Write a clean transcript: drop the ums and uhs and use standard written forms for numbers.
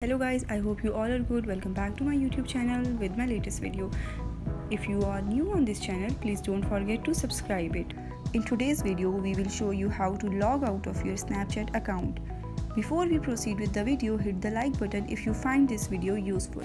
Hello guys, I hope you all are good. Welcome back to my YouTube channel with my latest video. If you are new on this channel, please don't forget to subscribe it. In today's video, we will show you how to log out of your Snapchat account. Before we proceed with the video, hit the like button if you find this video useful.